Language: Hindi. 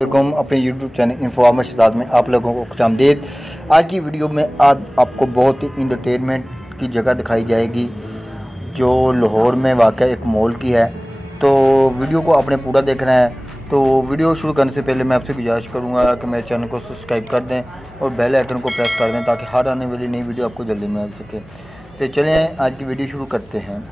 अपने YouTube चैनल इन्फॉर्मर शहजाद में आप लोगों को खुशामदीद। आज की वीडियो में आज आपको बहुत ही इंटरटेनमेंट की जगह दिखाई जाएगी जो लाहौर में वाक़ एक मॉल की है। तो वीडियो को आपने पूरा देखना है। तो वीडियो शुरू करने से पहले मैं आपसे गुजारिश करूंगा कि मेरे चैनल को सब्सक्राइब कर दें और बेल आइकन को प्रेस कर दें ताकि हर आने वाली नई वीडियो आपको जल्दी मिल सके। तो चलें आज की वीडियो शुरू करते हैं।